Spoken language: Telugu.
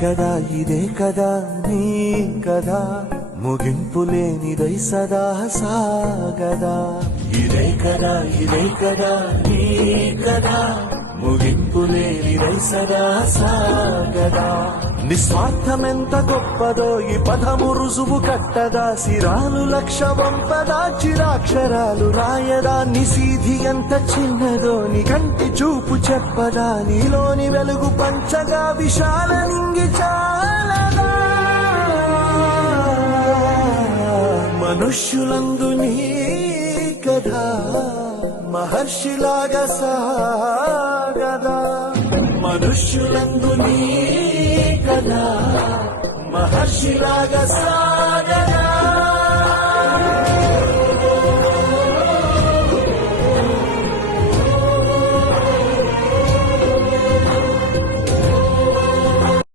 కదా ఇదే కదా నీ కదా ముగింపు లేనిదై సదా సాగదా ఇదే కదా నీ కదా ముగింపు లేనిదై సదా సాగదా నిస్వార్థమెంత గొప్పదో ఈ పదము రుజువు కట్టదా సిరాలు లక్ష వంపదా చిరాక్షరాలు రాయదా నిసీధి ఎంత చిన్నదో నీ కంటి చూపు చెప్పదా నీలోని వెలుగు పంచగా విశాల నింగి చాలదా మనుష్యులందు నీ కథ మహర్షిలాగా సాగదా మనుష్యులందు నీ కథ మహర్షిలాగా సాగదా